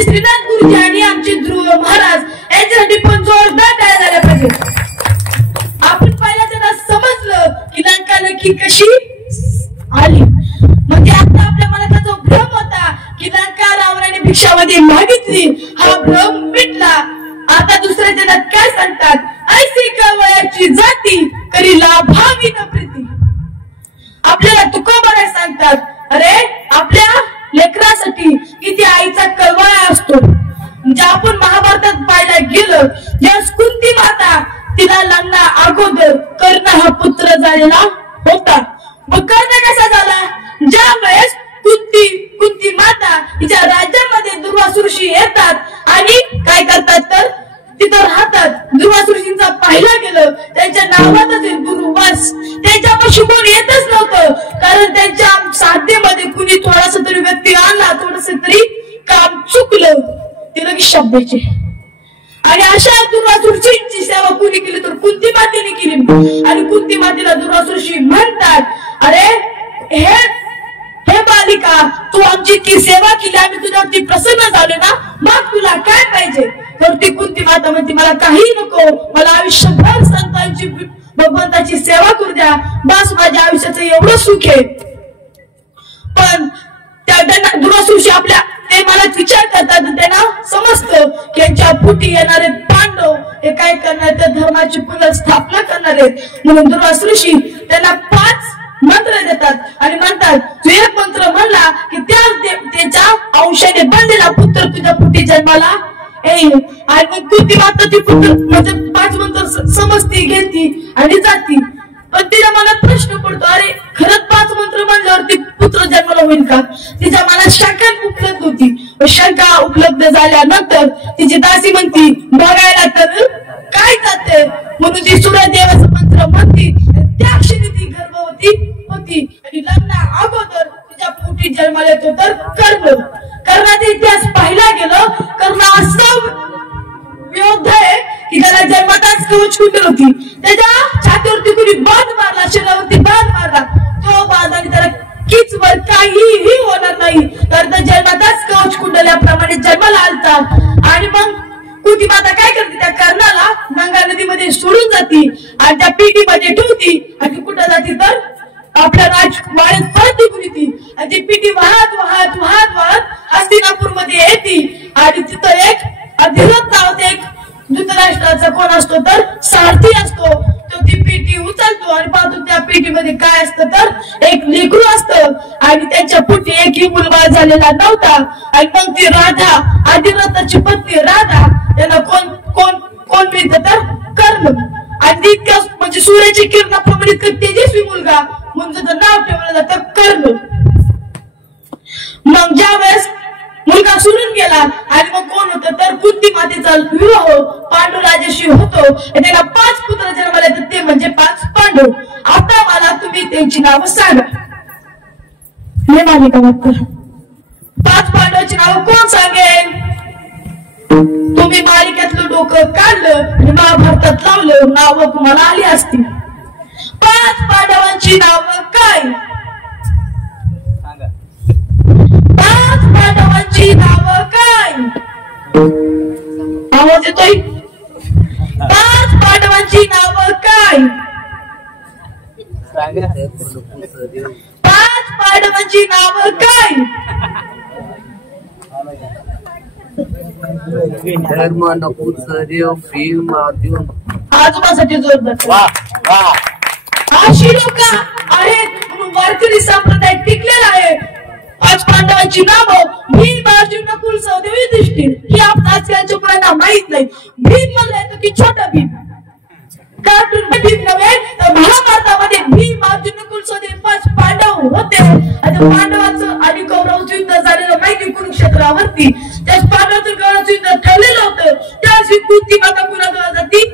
आमचे श्रीनाथ गुरुजी आणि आमचे ध्रुव महाराज यांच्यासाठी पण जोरदार टाळ्या झाल्या पाहिजे. आपण पहिला त्यांना समजलं की लंका नक्की कशी आली. म्हणजे आता आपल्या मनात जो भ्रम होता की लंका रावणाने भिक्षामध्ये मागितली, हा भ्रम मिटला. आता दुसऱ्या जणात काय सांगतात, ऐसी कवयाची जाती करी लाभावी न प्रीती. आपल्याला तुकोबाराय सांगतात, अरे आपल्या लेकरासाठी किती आईचा कळवळा असतो. म्हणजे आपण महाभारतात पाहायला गेलं, ज्यास कुंती माता तिला लग्ना अगोदर कर्ण हा पुत्र झालेला होता. मग कर्ण कसा झाला, ज्या वेळेस कुंती माता तिच्या राज्यामध्ये दुर्वासू ऋषी येतात आणि काय करतात तर तिथं राहतात. दुर्वासू ऋषींचा पाहिला गेलं त्यांच्या नावातच दुर्वास, त्यांच्यापाशी कोण येतच नव्हतं, कारण त्यांच्या साध्यमध्ये कुणी थोडासा तरी व्यक्ती आणला, थोडस तरी काम चुकलं ते लगेच शब्दाचे. आणि अशा दुर्वासू ऋषींची सेवा कुणी केली तर कुंती मातेने केली. आणि कुंती मातेला दुर्वासू ऋषी म्हणतात, अरे हे बालिका, तू आमची इतकी सेवा केली, आम्ही तुझ्यावरती प्रसन्न झालो ना, मग तुला काय पाहिजे. तर ती कुंती माता म्हणते, मला काही नको, मला आयुष्यभर संतांची भगवंताची सेवा करू द्या, बस माझ्या आयुष्याचं एवढं सुख आहे. पण त्या दुर्वासू ऋषी आपल्या ते मला विचार करतात, त्यांना समजतं की यांच्या पोटी येणारे पांडव हे काय करणार, त्या धर्माची पुनर्स्थापना करणार आहेत. म्हणून दुर्वासू ऋषी त्यांना 5 मंत्र देतात आणि म्हणतात, तू एक मंत्र म्हणला की त्याच्या अंशाने बनलेला पुत्र तुझ्या पोटी जन्माला येईल. आणि मग कुंती माता ती पुत्र म्हणजे 5 मंत्र समजती, घेती आणि जाती. पण तिच्या मनात प्रश्न पडतो, अरे खरंच 5 मंत्र म्हणल्यावरती पुत्र जन्माला होईल का. तिच्या मनात शंका उपलब्ध होती. शंका उपलब्ध झाल्यानंतर तिची दासी म्हणती, बघायला तर काय जाते. म्हणून ती सूर्यदेवाचा मंत्र म्हणती. त्या क्षणी ती गर्भवती होती आणि लग्ना अगोदर तिच्या पोटी जन्माला येतो तर कर्णाचा इतिहास पाहिला गेलं. कर्ण असा योद्धा आहे की त्याला जन्मताच कवच कुंडल होती. त्याच्या छातीवरती कुणी बाण मारला, शरीरावरती बाण मारला, तो बाण आणि त्याला किचवर काहीही होणार नाही, कारण त्या जन्मताच कवच कुंडल्याप्रमाणे जन्माला आलता. आणि मग कुंती माता काय करते, त्या कर्णाला गंगा नदीमध्ये सोडून जाती आणि त्या पिटीमध्ये ठेवती. आणि कुठं जाती तर आपल्या राजवाड्यात परत निघून येते. आणि ती पिटी वाहत वाहत वाहत वाहत हस्तिनापूर मध्ये येते. आणि तिथं एक अधिरथ नावाचा एक धृतराष्ट्राचा कोण असतो तर सारथी असतो. तो ती पेटी उचलतो आणि पाहतो त्या पेटीमध्ये काय असतं तर एक लेकरू असतं. आणि त्यांच्या पोटी एकही मुलगा झालेला नव्हता. आणि मग ती राधा, अधिरथाची पत्नी राधा, त्यांना कोण मिळतं तर कर्ण. आणि इतक्या म्हणजे सूर्याची किरणाप्रमाणे तेजस्वी मुलगा म्हणून त्याचं नाव ठेवलं जातं कर्ण. मग ज्या वेळेस मुलगा सोडून गेला आणि मग कोण होतं तर कुंती मातेचा विवाह पांडू राजाशी होतो. त्याला 5 पुत्र जन्माला येतात, ते म्हणजे 5 पांडव. आता मला तुम्ही त्यांची नावं सांगा. हे मालिका मात्र 5 पांडवांची नावं कोण सांगेल. तुम्ही मालिकेतलं डोकं काढलं आणि महाभारतात लावलं, नावं तुम्हाला आली असतील. 5 पांडवांची नावं काय. 5 पांडवांची नावं काय. आवाज येतोय. 5 पांडवांची नावं काय. 5 पांडवांची नावं काय. धर्म नपुंसक भीम अर्जुन. आजोबासाठी जोरदार. अशी लोक आहेत म्हणून वारकरी संप्रदाय टिकलेला आहे. 5 पांडवांची नावं भीम अर्जुन नकुल सहदेव युधिष्ठिर. ही आपण आजकालच्या मुलांना माहित नाही. भीम म्हणलं तर की छोटा भीम, कार्टून भीम नव्हे तर महाभारतामध्ये भीम अर्जुन नकुल सहदेव 5 पांडव होते. आणि पांडवांचं आणि कौरवांचं युद्ध झालेलं माहिती कुरुक्षेत्रावरती. त्याच पांडवांचं कौरवांचं युद्ध ठरलेलं होतं. त्यावेळी कुंती माता कुणाजवळ जाती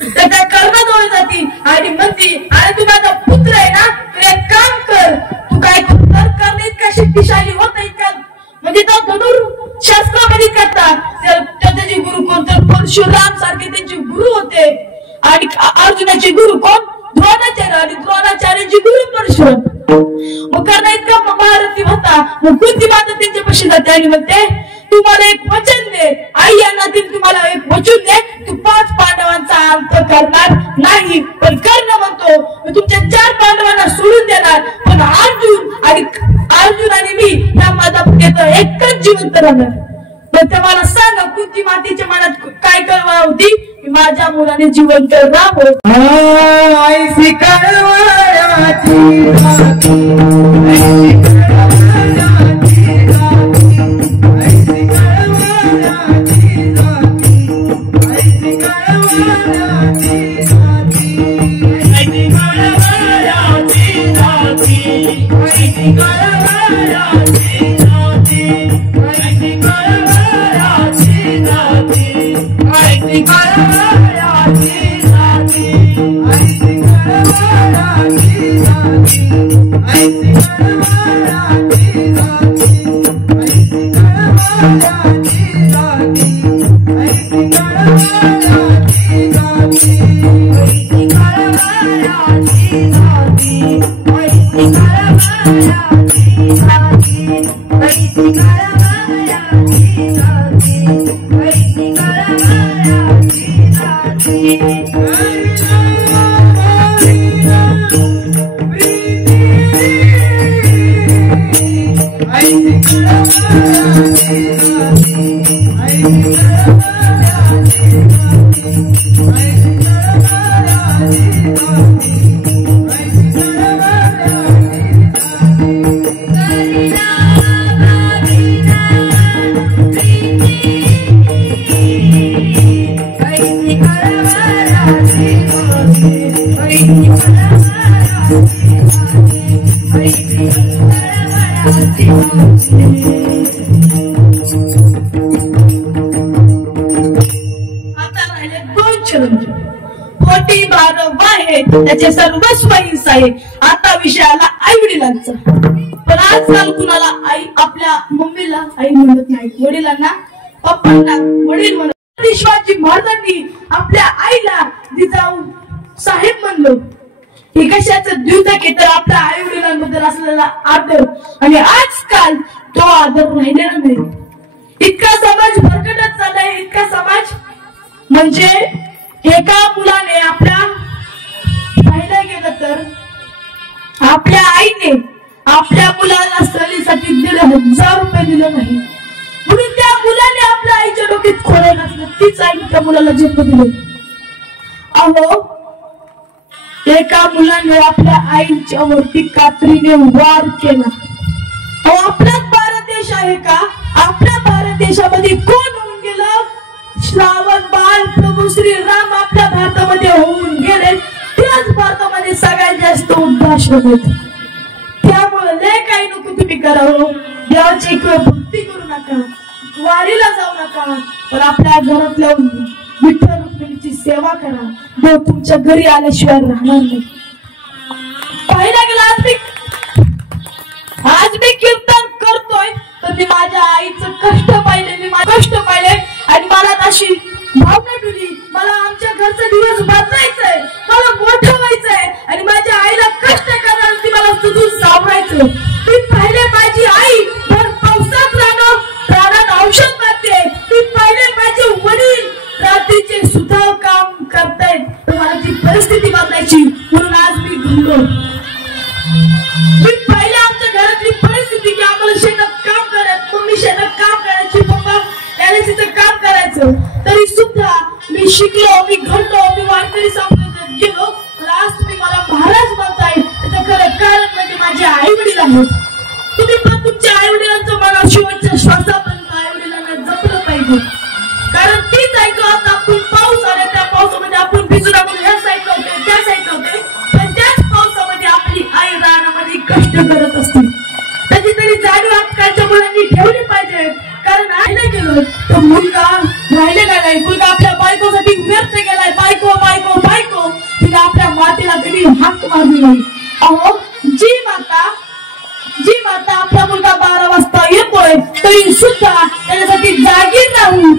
तर त्या कर्णाजवळ जाती आणि म्हणती, अरे तू माझा पुत्र आहे ना, तू एक काम कर, तू काय कर्ण इतका शक्तिशाली होता इतका म्हणजे तो धनुर्शास्त्रामध्ये करतात. त्याचे गुरु कोण तर परशुराम सारखे त्यांचे गुरु होते. आणि अर्जुनाचे गुरु कोण द्रोणाचार्य. आणि द्रोणाचार्यांचे गुरु परशुराम. मग कर्ण इतका महारथी होता. मग कुंती माता त्यांच्यापाशी जाते आणि म्हणते, तुम्हाला एक वचन दे, आई या नातीने तुम्हाला एक वचन दे, तू 5 पांडवांचा अंत करणार नाही. पण कर्ण म्हणतो मी तुमच्या 4 पांडवांना सोडून देणार, पण अर्जुन आणि मी या माझा एकच जिवंत राहणार. तर ते मला सांगा कुंती मातेच्या मनात काय कळवळ होती की माझ्या मुलाने जिवंत राहावं. त्याचे सर्वस्व हिंसा आहे. आता विषयाला आई वडिलांचा. पण आजकाल कुणाला आई आपल्या मम्मीला आई म्हणत नाही, वडिलांना पप्पांना वडील म्हणत. शिवाजी महाराजांनी आपल्या आईला जिजाऊ साहेब म्हणलो. हे कशाचं द्योतक आहे तर आपल्या आई वडिलांबद्दल असलेला आदर. आणि आजकाल तो आदर राहिलेला नाही. इतका समाज भरकटत चाललाय, इतका समाज म्हणजे एका मुलाने आपल्या पाहिलं गेलं तर आपल्या आईने आपल्या मुलाला सहलीसाठी 1,500 रुपये दिले नाही, म्हणून त्या मुलाने आपल्या आईच्या डोक्यात खोडे घातलं. तीच आई त्या मुलाला जन्म दिले. अहो एका मुलाने आपल्या आईच्या वरती कात्रीने वार केला. अहो आपलाच भारत देश आहे का? आपल्या भारत देशामध्ये कोण होऊन गेलं? श्रावण बाळ प्रभू श्री राम आपल्या भारतामध्ये होऊन गेले. त्याच भारतामध्ये सगळ्यात जास्त वृद्धाश्रम आहेत. त्यामुळे लय काही नको तुम्ही करावं. देवाची भक्ती करू नका, वारीला जाऊ नका, पण आपल्या घरातल्या विठ्ठल रुक्मिणीची सेवा करा. देव तुमच्या घरी आल्याशिवाय राहणार नाही. पाहिला गेला आज मी कीर्तन करतोय तर मी माझ्या आईचं कष्ट पाहिले, मी कष्ट पाहिले आणि मला अशी भावना तुली. मला आमच्या घरचा दिवस बदलायचंय, मला मोठं व्हायचंय आणि माझ्या आईला कष्ट करणार ती मला सुधून सावरायचं. मी पाहिले माझी आई भर पावसात राहणं प्राणात औषध मारते. मी पाहिले माझे वडील रात्रीचे सुद्धा काम करतायत, तर मला ती परिस्थिती बदलायची म्हणून आज मी घडलो. मी पाहिले आमच्या घरातली परिस्थिती की आम्हाला शेतात काम करायचं, मम्मी शेतात काम करायची, पप्पा एलआयसीचं काम करायचं. तरी सुद्धा मी शिकलो, मी घडलो, मी वारकरी संप्रदायात गेलो. आज तुम्ही मला महाराज म्हणताय त्याचं खरं कारण म्हणजे माझे आई वडील आहेत. तुम्ही पण तुमच्या आई वडिलांचं मला शेवटच्या श्वासापर्यंत आई वडिलांना जपलं पाहिजे. कारण तीच ऐकलं आता आपण पाऊस आला त्या पावसामध्ये आपण भिजून आपण ह्या साईडला होते त्या साईडला होते, पण त्याच पावसामध्ये आपली आई रानामध्ये कष्ट करत असते. त्याची तरी जाणीव आजकालच्या मुलांनी ठेवली पाहिजे. कारण आईला गेलो तर मुलगा राहिलेला नाही. मुलगा आपल्या बायकोसाठी व्यर्थ गेलाय. बायको बायको बायको तिने आपल्या मातेला कधी हाक मारली नाही. अहो जी माता आपला मुलगा 12 वाजता येतोय तरी सुद्धा त्याच्यासाठी जागीर राहून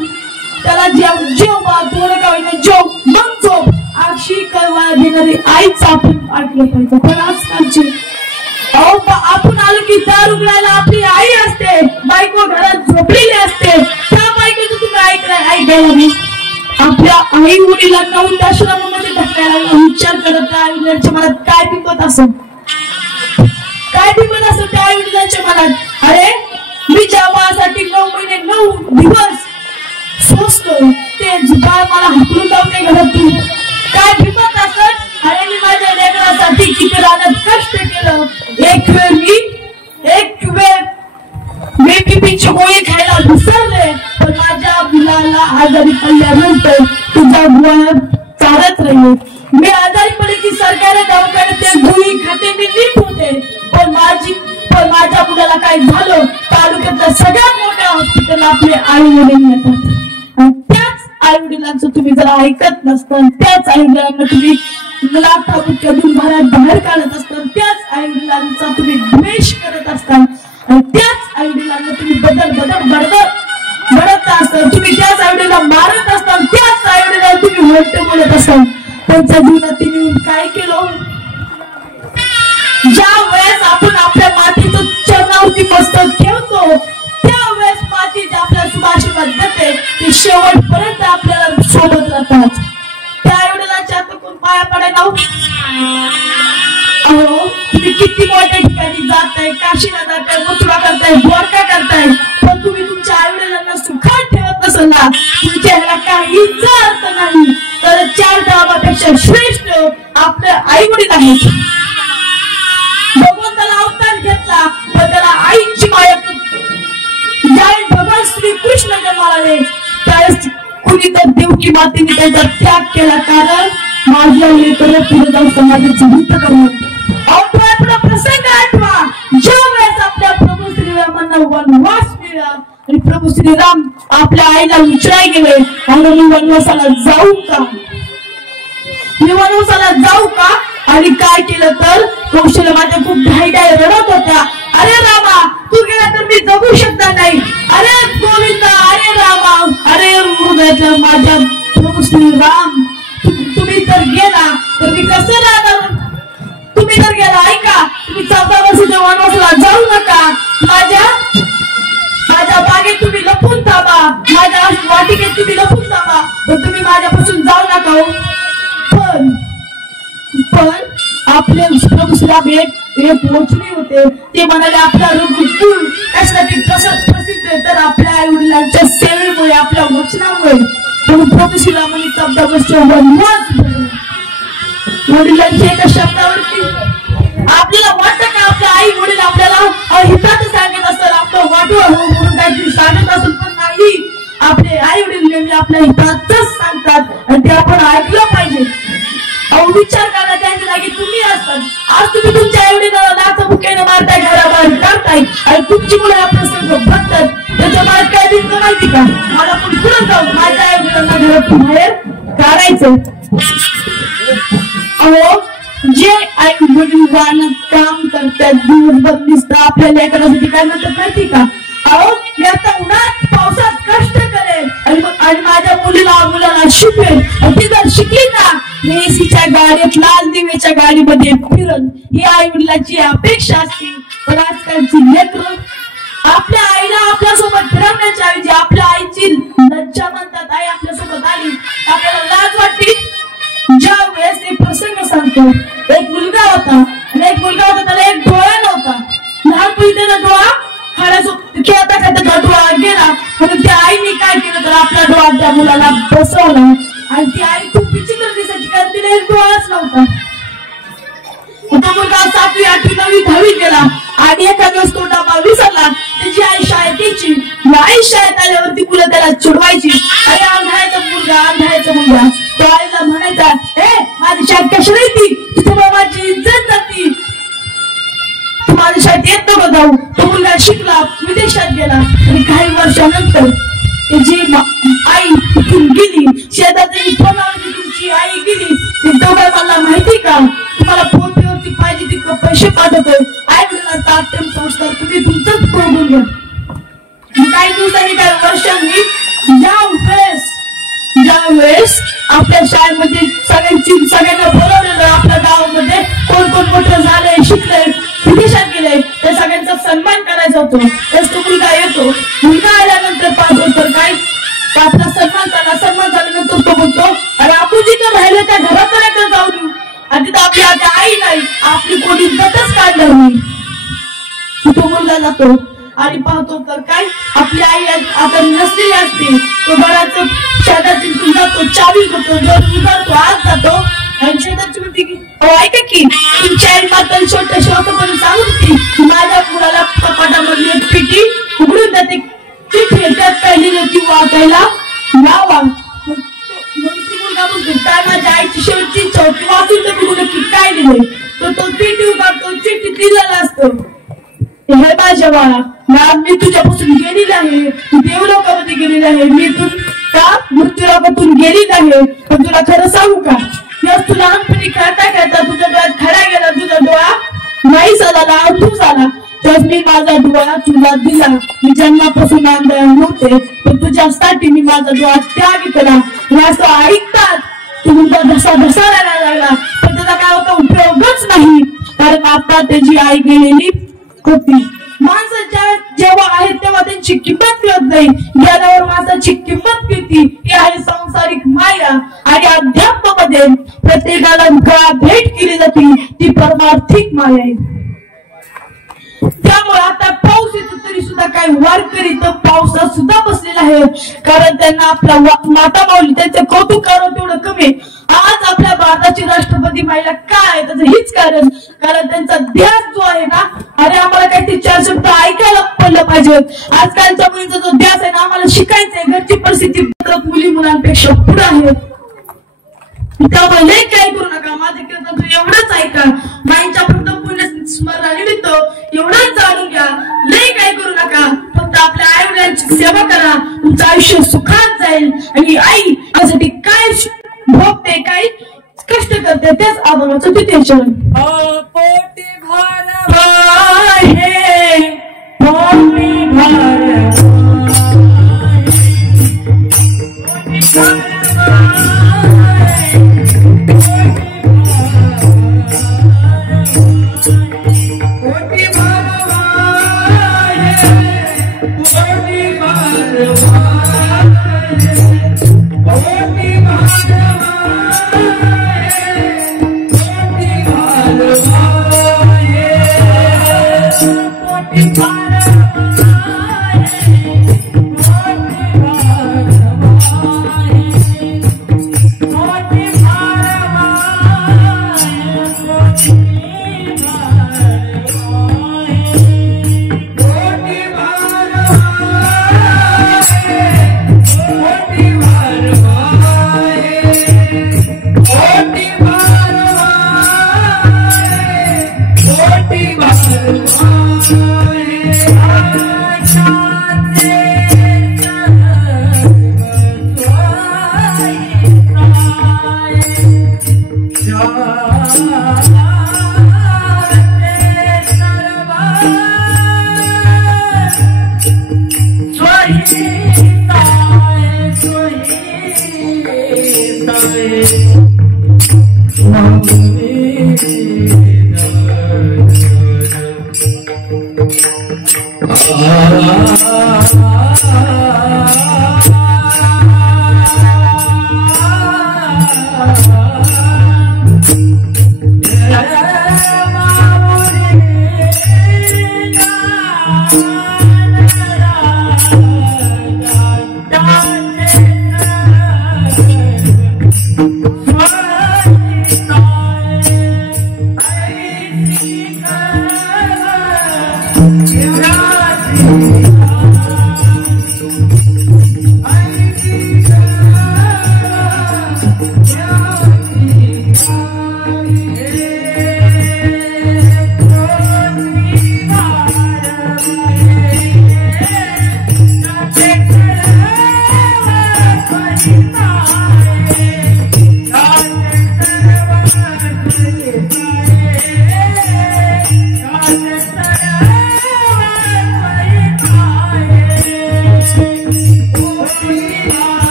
त्याला जेव्हा थोडं का होईना जेव मग झोप अशी कळवळ देणारी आईच आपण ऐकलं पाहिजे. पण आजकालची आपण आलो की दार उघडायला आपली आई असते, बायको घरात झोपलेली असते, त्या बायकोचं तुम्ही ऐकायला नाही. आपल्या आई वडिलांना वृद्धाश्रमामध्ये ढकलायला विचार करत आई वडिलांच्या मनात काय पिकत असेल, काय पिकत असेल त्या आई वडिलांच्या मनात. अरे मी ज्या बाळासाठी 9 महिने 9 दिवस सोसतो ते बाळ मला हाकलून लावते घरातून, काय पिकत असेल. अरे मी माझ्या लेकरासाठी किती रानात कष्ट केलं. एक वेळ मी बीपीची गोळी खायला विसरले, पण माझ्या मुलाला आजारी पडल्यानंतर तुझा गोळ्या चालत राहिले. मी आजारी पडले की सरकारी दवाखान्यात ते गोळी खाते, मी नीट होते, पण माझ्या मुलाला काय झालं, तालुक्यातल्या सगळ्यात मोठ्या हॉस्पिटलला आपले आई वडील येतात. आणि त्याच आई वडिलांचं तुम्ही जर ऐकत नसतं, त्याच आई वडिलांना तुम्ही लाथाबुक्क्यातून बाहेर काढत असतात, त्याच आई वडिलांचा तुम्ही द्वेष करत असतात, आणि त्याच आई वडिलांना तुम्ही बडत असतात, तुम्ही त्याच आई वडिलांना मारत असतात, त्याच आई वडिलांना तुम्ही वाईट बोलत असतात. त्यांच्या जीवनात तिने काय केलं. ज्या वेळेस आपण आपल्या मातीचं चरणावरती मस्तक ठेवतो, त्यावेळेस माती जे आपल्याला शुभाशीर्वाद देते ते शेवटपर्यंत आपल्याला सोबत राहतात. त्या आई वडिलांच्या हात कोण पाया पडायला. अहो तुम्ही किती मोठ्या ठिकाणी जाताय, काशीला जाताय, मथुरा करताय, द्वारका करताय, पण तुम्ही तुमच्या आई वडिलांना सुखात ठेवत नसाल ना, तुमच्या ह्याला काहीच अर्थ नाही. तर 4 धामापेक्षा श्रेष्ठ आपले आई वडील आहेत. भगवंताला अवतार घेतला पण त्याला आईची माया. ज्यावेळेस भगवान श्री कृष्ण जन्माला आले त्यावेळेस कुणी तर देवकी मातेने त्यांचा त्याग केला, कारण माझ्या लेकरं पुढे जाऊन समाजाचं हित करू. पुढे प्रसंग आठवा, ज्या वेळेस आपल्या प्रभू श्रीरामांना वनवास मिळाला आणि प्रभू श्रीराम आपल्या आईला विचारायला गेले, आणि मी वनवासाला जाऊ का, आणि काय केलं तर कौशल्य माझ्या खूप घाईघाई रडत होत्या. अरे रामा तू गेला तर मी जगू शकणार नाही. अरे गोविंदा, अरे रामा, अरे हृदयातल्या माझ्या प्रभू श्रीराम तुम्ही तर गेला तर मी कसं राहणार. तुम्ही तर गेला, ऐका तुम्ही 14 वर्षाच्या वनवासाला जाऊ नका. माझ्या बागेत तुम्ही लपून थांबा, माझ्या वाटिकेत तुम्ही लपून थांबा, पण तुम्ही माझ्यापासून जाऊ नका. पण आपले प्रभू श्रीराम एक पोचले होते. ते म्हणाले आपला रघुकुल त्यासाठी प्रसिद्ध आहे, तर आपल्या आई वडिलांच्या सेवेमुळे, आपल्या वचनामुळे प्रभू श्रीरामांनी 14 वर्ष वनवास वडिलांच्या एका शब्दावरती. आपल्याला वाटतं का आपल्या आई वडील आपल्याला हितात सांगत असतात, आपलं वाटवा हो म्हणून काहीतरी सांगत असत, पण नाही. आपले आई वडील नेहमी आपल्या हितातच सांगतात आणि ते आपण ऐकलं पाहिजे. विचार करा त्यांच्या जागी तुम्ही असतात. आज तुम्ही तुमच्या आई वडिलांना लाथाबुक्क्याने मारताय, घराबाहेर काढताय, आणि तुमची मुलं हा प्रसंग बघतात. त्याच्या मला काय दिसतं माहिती का, मला पुढे जाऊन माझ्या आई वडिलांना घरातून बाहेर काढायचं. अहो जे आई वडील काम करतात, दिवसभर दिसतं आपल्या लेकरासाठी काय म्हणतात माहिती का. अहो मी आता उन्हात पावसात कष्ट करेल आणि माझ्या मुलाला शिकवेल, ती जर शिकली ना एसीच्या गाडीत, लाल दिव्याच्या गाडीमध्ये फिरल, ही आई वडिलांची अपेक्षा असते. पण आजकालची लेकरं आपल्या आईला आपल्यासोबत फिरवण्याच्या ऐवजी आपल्या आईची लज्जा म्हणतात. आई आपल्यासोबत आली आपल्याला लाज वाटते. ज्या वेळेस एक प्रसंग सांगतो, एक मुलगा होता त्याला एक डोळा नव्हता. लहानपणी त्याचा डोळा खेळता खेळता डोळा गेला, म्हणून त्या आईने काय केलं तर आपला डोळा त्या मुलाला बसवला. आणि ती आई खूप विचित्र दिसायची, कारण तिला एक डोळाच नव्हता. तो मुलगा 7वी 8वी 9वी 10वी गेला, आणि एका दिवस तो डबा विसरला. त्याची आई शाळेत यायची, आई शाळेत आल्यावरती मुलं त्याला चिडवायची, अरे आंधळ्याचा मुलगा. तो आईला म्हणायचा, माझी शाळेत कशाला येते, तुझ्यामुळे माझी इज्जत जाती, तू माझ्या शाळेत येत नको जाऊ. तो मुलगा शिकला, विदेशात गेला, आणि काही वर्षानंतर त्याची आई तिथून गेली. शेजारची फोनावरती तुमची आई गेली, ते दोघं मला माहिती का, तुम्हाला फोनवरती पाहिजे तितकं पैसे पाठवतोय. आई वडिलांचा अत्यंत संस्कार तुम्ही तुमचंच बघून घ्या. काही दिवसांनी काही वर्षांनी ज्या वेळेस आपल्या शाळेमध्ये सगळ्यांना बोलवलेलं, आपल्या गावामध्ये कोण मोठं झालंय, शिकलंय, विदेशात जातो. तस तो मुलगा येतो. मुलगा आल्यानंतर पाहतो तर काय आपला सन्मान झाल्यानंतर तो म्हणतो अरे आपण जिथं राहिलं त्या घराकडे जाऊन येऊ. आणि तिथं आपली आता आई नाही, आपली कोणी इज्जतच काढणार नाही. तो मुलगा जातो आणि पाहतो तर काय आपली आई आता नसलेली असते. तो घराचं शेताची जातो, चावी घेतो, घर उघडतो, आत जातो आणि शेताची म्हणते की ऐका की तुमची आई मात्र छोट्या शोकपणे सांगून की माझ्या मुलाला कपाटामधली एक पेटी उघडून जाते, चिठ्ठी त्यात काय लिहिलं ती वाचायला लावा. मुलगा म्हणतो काय माझ्या आईची शेवटची इच्छा होती, वाचून तर बघू नक्की काय लिहिलंय. तर तो पेटी उघडतो, चिठ्ठी दिलेला असतो. हे माझ्या बाळा मी तुझ्यापासून गेलेली आहे, तू देवलोकामध्ये गेलेली आहे, मी तुला मृत्यूलोकातून गेलेली आहे. पण तुला खरं सांगू का यस तू लहानपणी खेळता खेळता तुझ्या डोळ्यात खडा गेला, तुझा डोळा नाही झाला, अंधू झाला. तर मी माझा डोळा तुला दिला. मी जन्मापासून अंधार नव्हते पण तुझ्यासाठी मी माझा डोळा त्याग केला. असं ऐकतात तुमचा धसा रडायला लागला पण त्याचा काय होता उपयोगच नाही, कारण आता त्याची आई गेलेली होती. माणसं जेव्हा आहेत तेव्हा त्यांची किंमत कळत नाही, गेल्यावर माणसाची किंमत किती ही आहे सांसारिक माया. आणि अध्यात्मामध्ये प्रत्येकाला भेट केली जाते ती परमार्थिक माया आहे. त्यामुळे आता पाऊस येतो तरी सुद्धा काही वारकरी तर पावसात सुद्धा बसलेला आहे, कारण त्यांना आपला माता माऊली त्यांचं कौतुक करावं तेवढं कमी. आज आपल्या भारताची राष्ट्रपती महिला काय त्याचं हीच कारण त्यांचा ध्यास जो आहे ना, अरे आम्हाला काहीतरी 4 शब्द ऐकायला पडलं पाहिजे. आजकालच्या मुलींचा जो ध्यास आहे ना, आम्हाला शिकायचंय. घरची परिस्थिती मुली मुलांपेक्षा पुढे आहे. त्यामुळे लय काय करू नका, माझं कीर्तन एवढंच ऐका, माईंच्या फक्त पुण्य स्मरणानिमित्त एवढंच जाणून घ्या. लय काय करू नका, फक्त आपल्या आई वडिलांची सेवा करा, तुमचं आयुष्य सुखात जाईल. आणि आई यासाठी काय भोगते, काय कष्ट करते तेच आदराचं तिथे चरण. पोटी भार आहे पोटी भार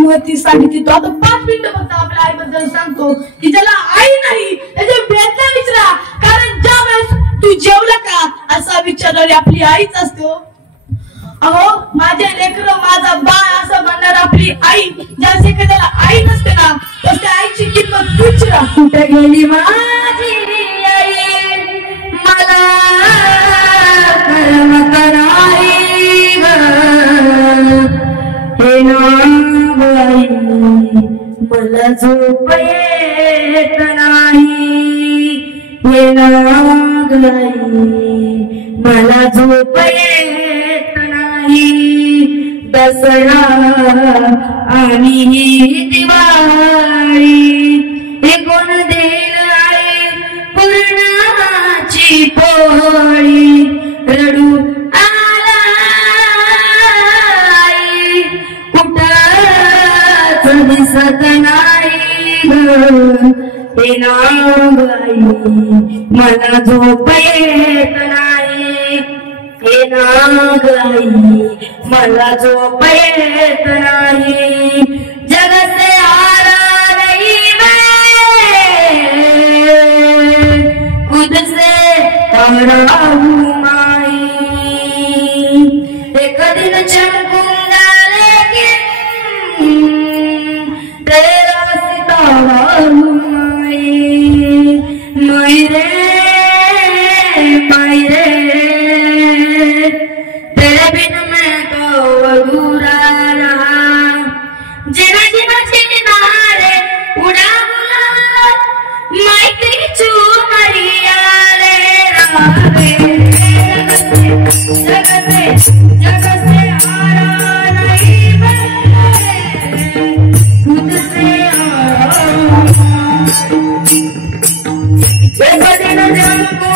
महती सांगितली. तो आता 5 मिनिटं फक्त आपल्या आईबद्दल सांगतो की ज्याला आई नाही त्याच्या वेदना विचारा, कारण ज्या वेळेस तू जेवला का असा विचारणारी आपली आईच असतो. अहो माझे लेकर माझा बाळ असं म्हणणार आपली आई. ज्या एखाद्याला आई नसते ना तर त्या आईची किंमत तुच्छ राहते. कुठे गेली माझी आई मला करमत नाही हे नाई मला झोप येत नाही हे नाई मला झोप येत नाही. दसरा आणि दिवाळी हे कोण देईल आई पुरणाची पोळी रडू आला कुठं दिसत नाही हे नाग आई मला झोप येत नाही हे नाग आई मला झोप येत नाही. जग से हारा नहीं मैं खुद से हारा हूँ माई. एक दिन चमकूंगा लेकिन तेरा सितारा हूँ माई. मायरे मायरे तेरे बिन मैं तो अधूरा रहा. जिना जिना चिनारे उड़ा गुलाब मायके चूमरिया ले रावे. जग से हारा नहीं मैं खुद से हारा. एक दिन जमको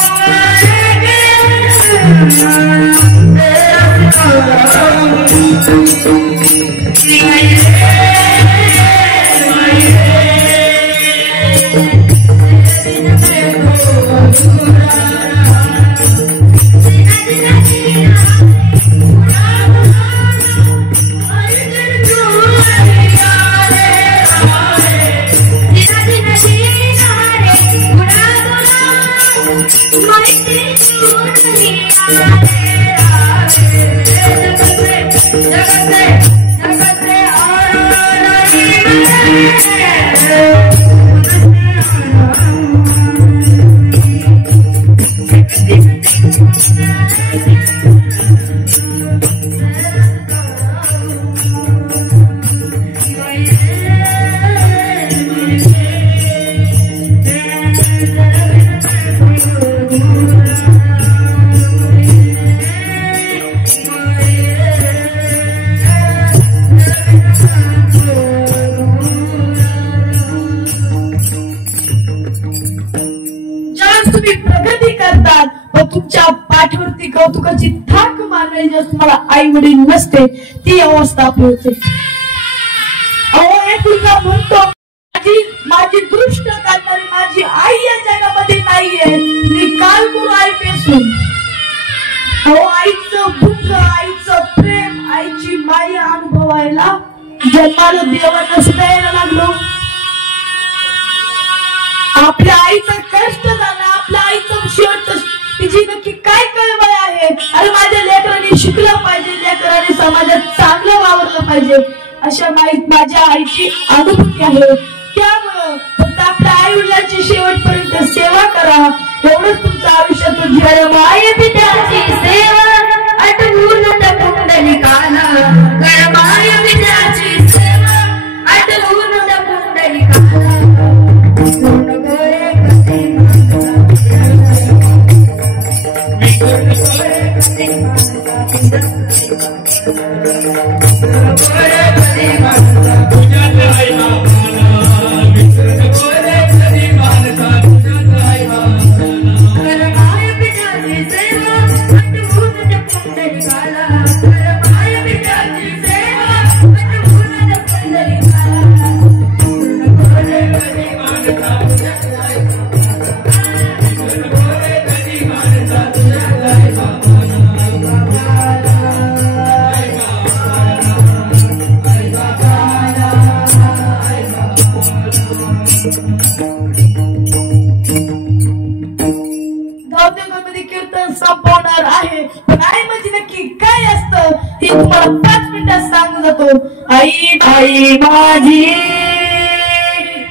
कौतुकाची थाक मारणारी जर तुम्हाला आई वडील नसते ती अवस्था आपली होते. अहो एक मुलगा म्हणतो माझी दृष्ट करणारी माझी आई या जगामध्ये नाहीये, मी काल करू आई पेसून. अहो आईचं दुःख आईचं प्रेम आईची माया अनुभवायला जन्माला देवांना सुद्धा यायला लागलो. आपल्या आईचं कष्ट झालं, आपल्या आईचं शेवटचं तिची नक्की काय कळवळ आहे. अरे माझ्या लेकरांनी शिकलं पाहिजे, लेकरांनी समाजात चांगलं वावरलं पाहिजे अशा माझ्या आईची अनुभूती आहे. त्यामुळं फक्त आपल्या आई वडिलांची शेवटपर्यंत सेवा करा, एवढंच तुमचं आयुष्यातून जीवन. माय पित्याची सेवा आठवून पुंडलिकाला कर, माय पित्याची सेवा आठवून पुंडलिकाला. नक्की काय असतं हे तुम्हाला 5 मिनिटात सांगून जातो. आई आई माझी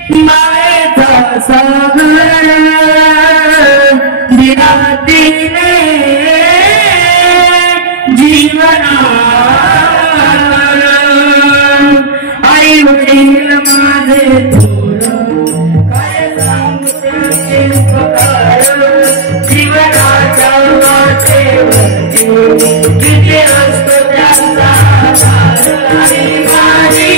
मायेचा सागर दिनातीने जीवना आई वडील माझे थोर काय सांगू ते प्रकार जीवनाच्या वाटेवरती किती असतो त्यांचा आधार. आई माझी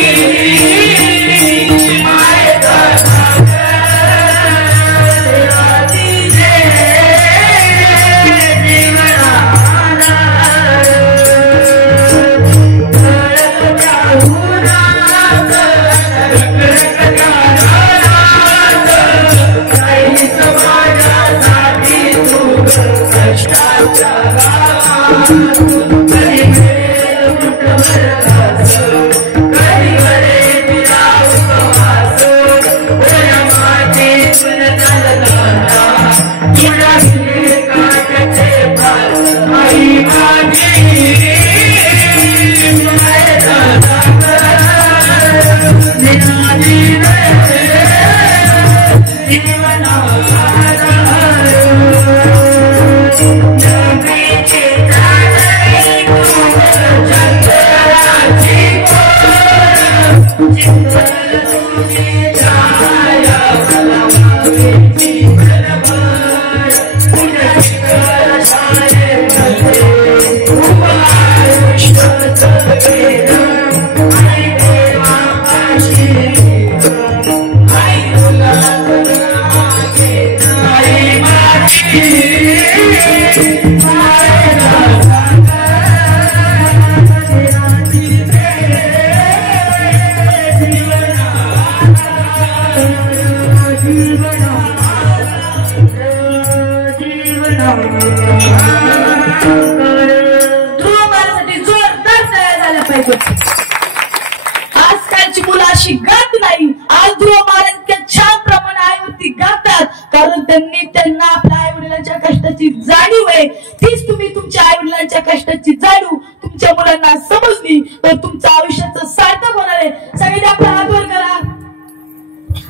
आजकालची मुलं अशी गात नाही. आज ध्रुव महाराज इतक्या छान प्रमाणे आईवरती गातात कारण त्यांना आपल्या आई वडिलांच्या कष्टाची जाणीव आहे. तीच तुम्ही तुमच्या आई वडिलांच्या कष्टाची जाणीव तुमच्या मुलांना समजली तर तुमचं आयुष्याचं सार्थक होणार आहे. सगळ्यांनी आपला हात वर करा.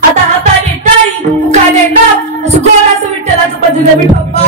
आता हाताने टाळी मुखाने नाक असं गोड असं विठ्ठलाचं भजन विठोबा.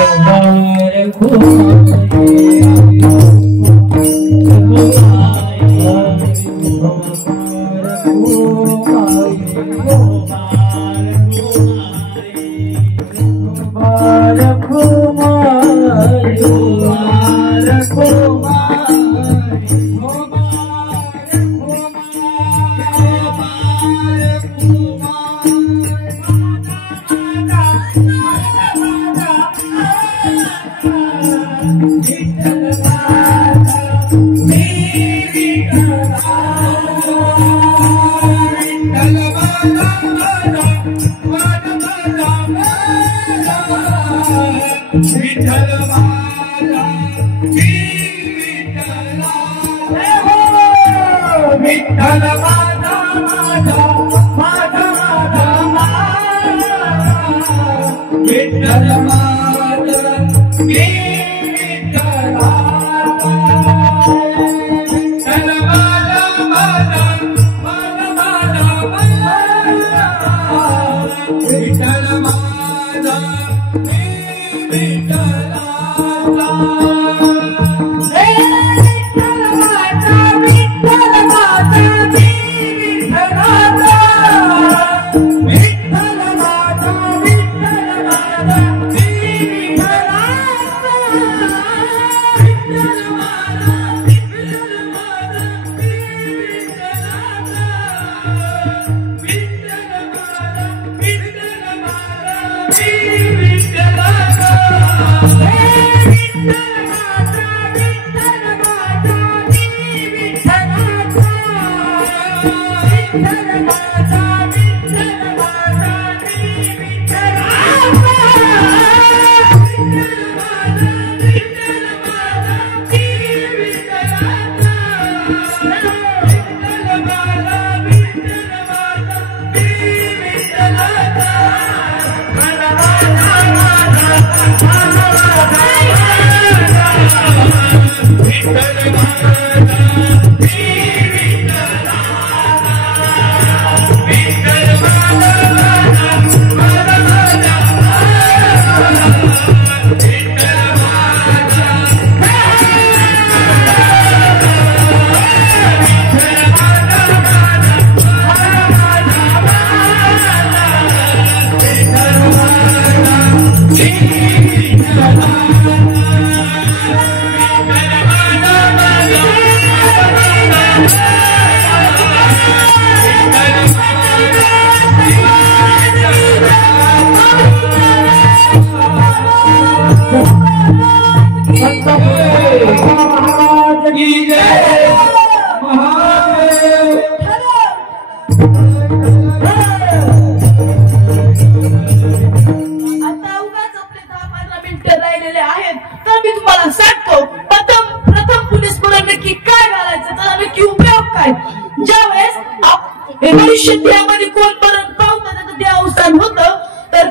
मध्ये कोण परत पावतं ते अवसान होतं तर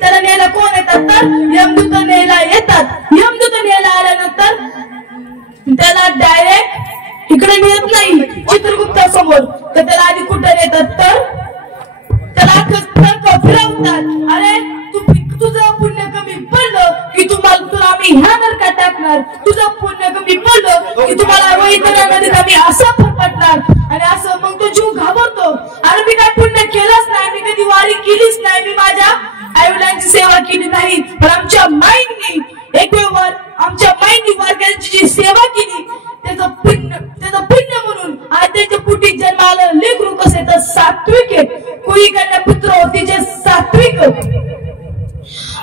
त्याला न्यायला कोण येतात तर यमदूत न्यायला येतात. यमदूत न्यायला आल्यानंतर त्याला डायरेक्ट इकडे नेत नाही चित्रगुप्ता समोर, तर त्याला आधी कुठे नेतात तर त्याला फिरवतात. अरे तुझं पुण्य कमी पडलं की तुला आम्ही ह्या नरकात टाकणार, तुझं पुण्य कमी पडलं की तुम्हाला वैतरणा नदीत आम्ही असं फरफटणार. आणि असं मग तो जीव घाबरतो. अरे मी काय पुण्य केलंच नाही, मी कधी वारी केलीच नाही, मी माझ्या आईवडिलांची सेवा केली नाही, पण आमच्या माईंनी एक वेळवर आमच्या माईंनी वारकऱ्यांची जी सेवा केली त्याचं पुण्य म्हणून आज त्याच्या पोटी जन्माला लेकरू कसे तर सात्विक आहे. कुई कन्या पुत्र होते जे सात्विक.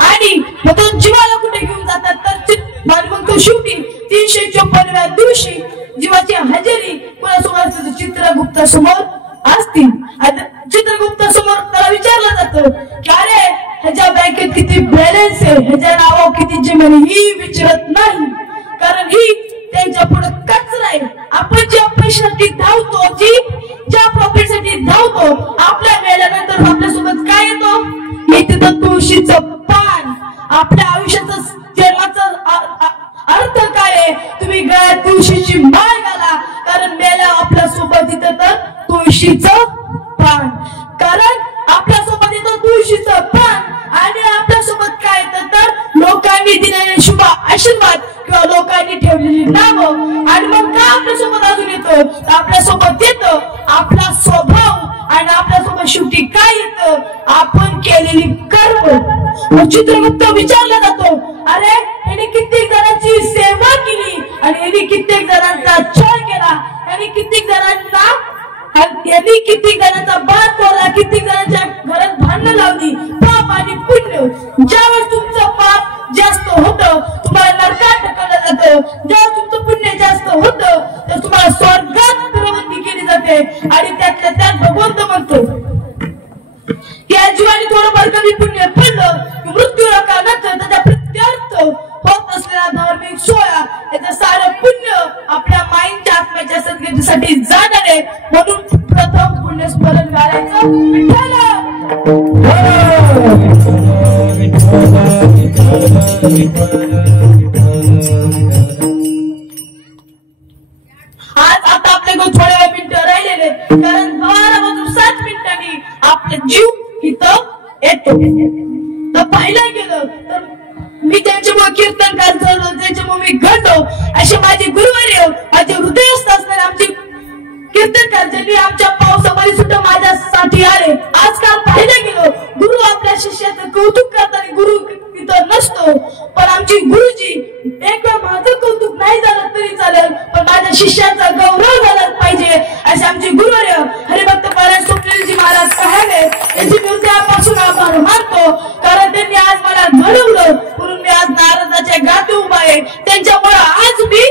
आणि मग तो जीवाला कुठे घेऊन जातात तर मग तो शेवटी 354व्या दिवशी जीवाची हजेरी कोणासमोर चित्रगुप्ता समोर असतील. चित्रगुप्ता समोर त्याला विचारलं जातं की अरे ह्याच्या बँकेत किती बॅलन्स आहे, ह्याच्या नावावर किती जमीन, ही विचारत नाही, कारण ही त्यांच्या पुढे कचरा आहे. आपण ज्या पैशासाठी धावतो, ज्या प्रॉफिटसाठी धावतो, आपल्या मेल्यानंतर आपल्यासोबत काय येतो, येते तर तुळशीचं पान. आपल्या आयुष्याचं जन्माचा अर्थ काय आहे, तुम्ही गळ्यात तुळशीची माळ घाला, कारण मेल्या आपल्यासोबत इथं तर तुळशीचं पान, कारण आपल्यासोबत इथं तुळशीचं पान. आणि आपल्यासोबत काय येतं तर लोकांनी दिलेले शुभ आशीर्वाद किंवा लोकांनी ठेवलेली नावं. आणि मग का आपल्यासोबत अजून येतं, आपल्यासोबत येतं आपला स्वभाव. आणि आपल्यासोबत शेवटी काय येतं, आपण केलेली कर्म. चित्रगुप्त विचारला जातो अरे यांनी कित्येक जणांची सेवा केली आणि यांनी कित्येक जणांचा छळ केला, यांनी कित्येक जणांचा बात कोरला, कित्येक जणांच्या घरात भांडणं लावली. पाप आणि पुण्य, ज्यावेळेस तुमचं पाप जास्त होतं तुम्हाला नरकात ढकललं जातं, ज्यावेळेस तुमचं पुण्य जास्त होतं तर तुम्हाला स्वर्गात प्रवृत्ती केली जाते. आणि त्यातल्या त्यात भगवंत म्हणतो या जीवाने थोडंफार कमी पुण्य पडलं मृत्यू नंतर त्याच्या प्रत्यर्थ होत असलेला धार्मिक सोहळा त्याचं सारं पुण्य आपल्या माईंच्या आत्म्याच्या सद्गतीसाठी जाणार आहे. म्हणून प्रथम पुण्य स्मरण करायचं विठ्ठल. आज आता आपल्याकडे थोड्या मिनिटं राहिलेले, कारण 12:07 आपला जीव इथं येतो. तर पाहिलं गेलं तर मी त्यांच्यामुळे कीर्तनकार झालो, त्यांच्यामुळे मी घडलो, असे माझे गुरुवर्य, माझे हृदयस्थ असणारे आमचे कीर्तनकार ज्यांनी आमच्या पावसामध्ये सुद्धा माझ्यासाठी आले. आजकाल पाहिलं गेलं गुरु आपल्या शिष्याचं कौतुक करताना गुरु तिथं नसतो, पण आमची गुरुजी एक वेळ माझं कौतुक नाही झालं तरी चालेल, पण माझ्या शिष्याचा गौरव झाला पाहिजे असे आमचे गुरुवर्य हरिभक्त पारायण स्वप्नीलजी महाराज कहावे यांची मी त्यापासून आभार मानतो. कारण त्यांनी आज मला घडवलं म्हणून मी आज नारदाच्या गाठी उभा आहे. त्यांच्यामुळे आज मी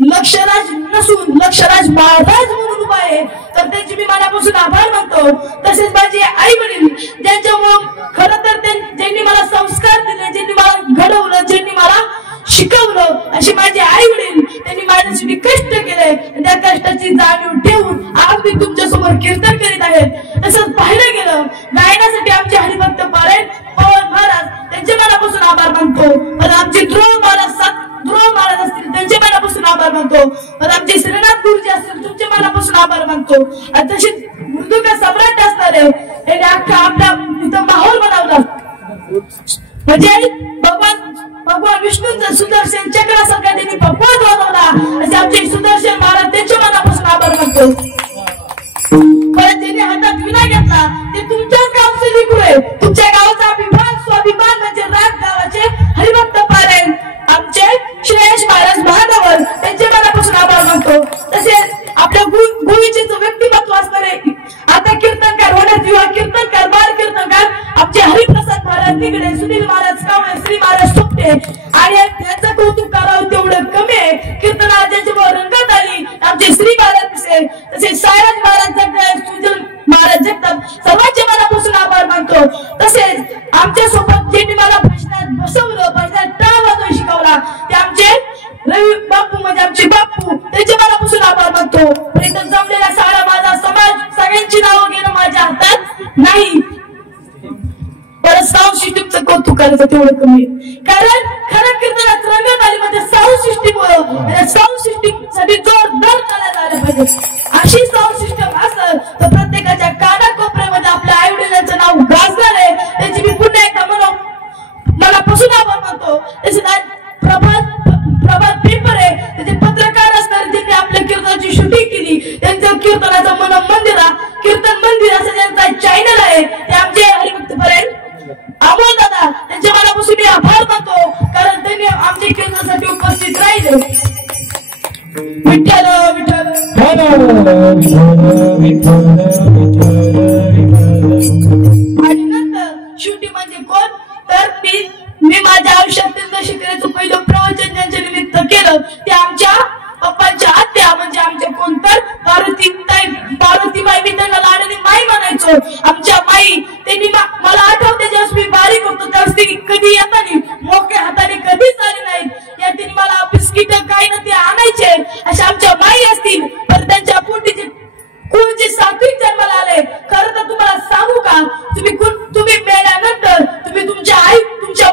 लक्षराज नसून लक्षराज महाराज म्हणून उभा आहे. तर त्यांची मी मनापासून आभार मानतो. तसेच माझे आई वडील ज्यांच्यामुळे खरं तर ज्यांनी मला संस्कार दिले, ज्यांनी मला घडवलं, ज्यांनी मला शिकवलं, असे माझे आई वडील, त्यांनी माझ्यासाठी कष्ट केले. त्या कष्टाची जाणीव ठेवून आज मी तुमच्या समोर कीर्तन करीत आहे. तसंच पाहिलं गेलं गायनासाठी आमचे हरिभक्त पारायण पवन महाराज त्यांचे मनापासून आभार मानतो. पण आमचे ध्रुव महाराज असतील त्यांचे मनापासून मानतो. पण आमचे श्रीनाथ गुरुजी असतील तुमचे मनापासून आभार मानतो. आणि तसे मृदुका सम्राट असणारे त्यांनी अख्खा आपल्या इथं माहोल बनवला. म्हणजे भगवान विष्णूंचा सुदर्शन चक्रासारखा त्यांनी भगवान बनवला. असे आमचे सुदर्शन महाराज त्यांच्या मनापासून आभार मानतो. परत ज्यांनी हातात विना घेतला ते तुमच्याच गावचे लेकरू आहे. तुमच्या गावाचा अभिमान स्वाभिमान म्हणजे राज गावाचे हरिभक्त पारायण आमचे श्रेयश महाराज महानवर त्यांच्या मनापासून आभार मानतो. तसेच आपल्या गुरुजीचं व्यक्तिमत्व असणारे आता कीर्तनकार होण्यात किंवा कीर्तनकार बाल कीर्तनकार आमचे हरिप्रसाद महाराज निगडे, सुनील महाराज कावळे, श्री महाराज सोपटे आणि त्यांचं कौतुक करावं तेवढं कमी आहे. कीर्तना ज्यांच्यावर रंगत आली आमचे श्री महाराज तसेच सायराज महाराज जगताप, सुजल महाराज जगताप सर्वांच्या मनापासून आभार मानतो. तसेच आमच्या सोबत ज्यांनी मला भजनात बसवलं, भजनात टाळ वाजवून शिकवला ते आमचे रवी बापू म्हणजे आमचे बापू त्यांच्या मनापासून आभार मानतो. इथं जमलेला सारा माझा समाज सगळ्यांची नावं घेणं माझ्या हातात नाही. परत साऊंड सिस्टीमचं कौतुक करायचं तेवढं कमी. कारण खरं कीर्तनात रंगत आली म्हणजे साऊंड सिस्टीम साऊंड सिस्टीम साठी जोरदार करायला आलं पाहिजे. अशी साऊंड सिस्टम असेल तर प्रत्येकाच्या कानाकोपऱ्यामध्ये आपल्या आई वडिलांचं नाव गाजणार आहे. त्याची मी पुन्हा एकदा मनापासून आभार मानतो. प्रभात पेपर आहे त्याचे पत्रकार असणारे त्यांनी आपल्या कीर्तनाची शूटिंग केली. त्यांचं कीर्तनाचं कीर्तन मंदिर असं त्यांचा चॅनल आहे. ते आमचे हरिभक्त पारायण अमोल दादा त्यांच्या मनापासून मी आभार मानतो. कारण त्यांनी आमच्या कीर्तनासाठी उपस्थित राहिले. विठ्ठल विठ्ठल आणि नंतर शेवटी म्हणजे कोण तर मी माझ्या आयुष्यातील शिकण्याचं पहिलं प्रवचन ज्यांच्या निमित्त केलं ते आमच्या पप्पांच्या आत्या म्हणजे आमच्या कोण तर पार्वतीबाई. मी त्यांना लाडणी माई म्हणायचो. आमच्या माई त्यांनी मला आठवते ज्यावेळेस मी बारीक होतो त्यावेळेस ती कधी येतानी मोकळ्या हाताने कधीच आली नाहीत. या तिने मला बिस्किट काही ना ते आणायचे. अशा आमच्या माई असतील तर त्यांच्या पोटीचे कुळचे सात्विक जन्माला आले. खरं तर तुम्हाला सांगू का तुम्ही मेल्यानंतर तुम्ही तुमच्या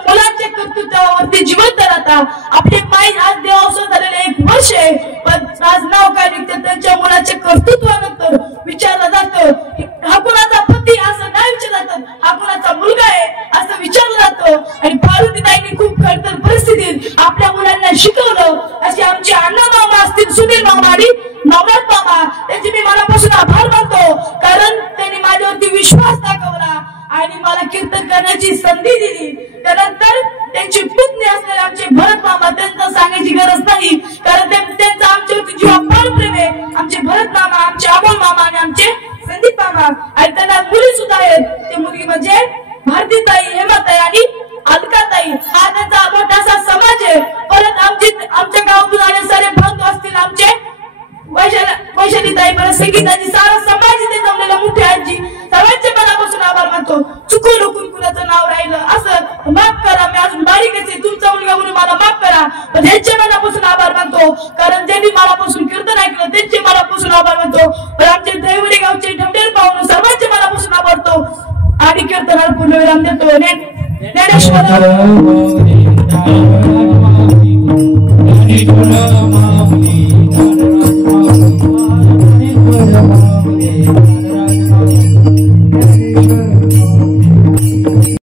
मुलांच्या कर्तृत्वावरती जिवंत राहता. आपली माई आज देवावसन झालेले 1 वर्ष आहे पण आज नाव काय निघते त्यांच्या मुलाच्या कर्तृत्वानंतर विचारलं जातं हा कुणाचा पती असं नाही विचारलं जातं. हा कुणाचा मुलगा आहे असं विचारलं जातं. आणि पार्वतीताईंनी खूप खडतर परिस्थितीत आपल्या मुलांना शिकवलं. असे आमचे अण्णा मामा असतील सुनील मामा आणि नवनाथ मामा त्यांचे मी मनापासून आभार मानतो. कारण त्यांनी माझ्यावरती विश्वास दाखवला आणि मला कीर्तन करण्याची संधी दिली. त्यानंतर त्यांची पुतणी असलेले आमचे भरत मामा त्यांचं सांगायची गरज नाही कारण त्यांचं आमच्यावरती जीवापाड प्रेम आहे. आमचे भरत मामा, आमचे अमोल मामा आणि आमचे संदीप मामा आणि त्यांना मुली सुद्धा आहेत. ते मुलगी म्हणजे भारतीताई, हेमाताई आणि अलकाताई. हा त्यांचा मोठासा समाज आहे. परत आमच्या गावातून आले सारे बंधू असतील आमचे वैशालीताई, परत संगीताची सारा समाज इथे जमलेला मोठी आजी सर्वांच्या मनापासून आभार मानतो. चुकून कुणाचं नाव राहिलं असं माफ करा. मी अजून बारीकच आहे तुमचा मुलगा म्हणून मला माफ करा. पण त्यांच्या मनापासून आभार मानतो कारण ज्यांनी मनापासून कीर्तन ऐकलं त्यांचे मनापासून आभार मानतो. पण आमचे दैवडी गावचे ढमढेल पाहून सर्वांच्या मनापासून आभारतो आणि कीर्तनाला पूर्ण विराम देतो. ज्ञानेश्वर